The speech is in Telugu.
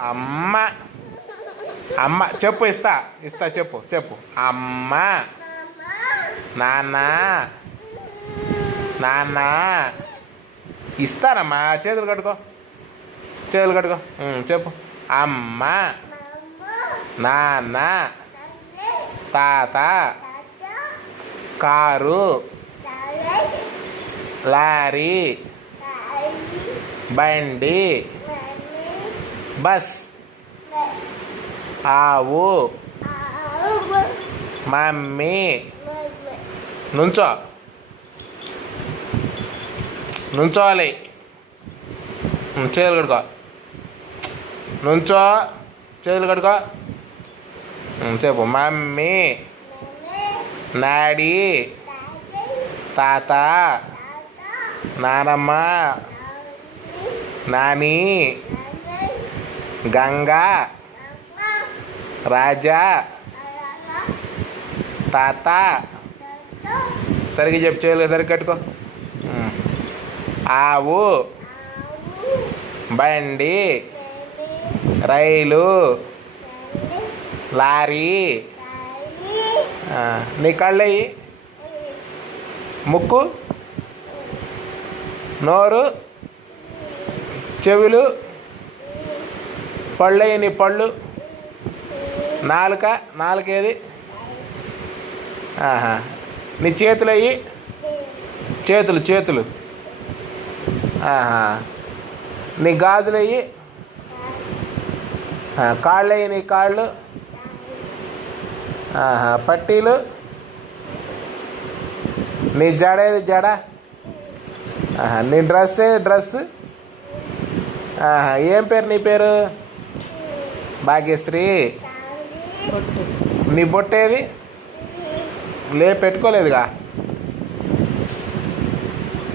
అమ్మ. అమ్మ చెప్పు. ఇస్తా ఇస్తా చెప్పు చెప్పు. అమ్మ. నాన్న. నాన్న. ఇస్తానమ్మా. చేతులు కట్టుకో. చేతులు కట్టుకో. చెప్పు. అమ్మ. నాన్న. తాత. కారు. లారీ. బండి. బస్. ఆవు. మమ్మీ. నుంచో. నుంచోవాలి. చేతులు కడుకో. నుంచో. చేతులు కడుకో. చెప్పు. మమ్మీ. డాడీ. తాత. నానమ్మ. నాని. గంగా. రాజా. తాత. సరిగ్గా చెప్పు. చేతులు సరిగ్గా కట్టుకో. ఆవు. బండి. రైలు. లారీ. నీ కళ్ళయి. ముక్కు. నోరు. చెవులు. పళ్ళయి. నీ పళ్ళు. నాలుక. నాలుకేది. నీ చేతులు అయ్యి. చేతులు చేతులు. నీ గాజులు అయ్యి. కాళ్ళు అయ్యి. నీ కాళ్ళు. పట్టీలు. నీ జడ ఏది. జడ. నీ డ్రెస్ ఏది. డ్రెస్. ఏం పేరు నీ పేరు. భాగ్యశ్రీ. నీ బొట్టేది. పెట్టుకోలేదుగా.